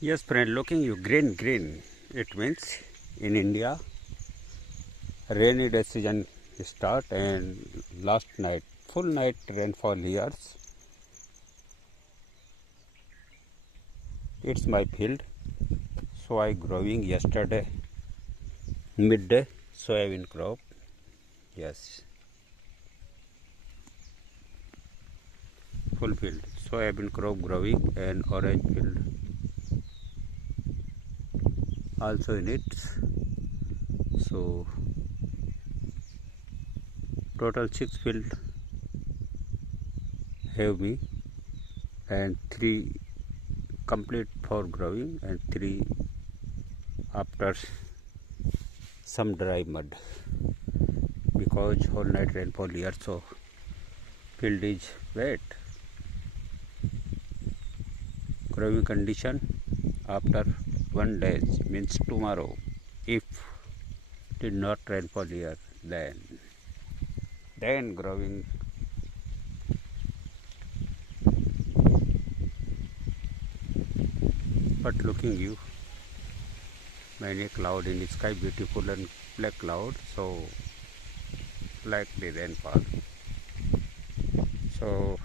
Yes, friend, looking you green. It means in India, rainy day season start and last night, full night rainfall here. It's my field, so I growing yesterday midday soybean crop. Yes, full field soybean crop growing and orange field also in it. So total 6 field have me and 3 complete for growing and 3 after some dry mud because whole night rainfall here, so field is wet. Growing condition after 1 day means tomorrow, if did not rainfall here, then growing. But looking you many cloud in the sky, beautiful and black cloud, so like the rainfall. So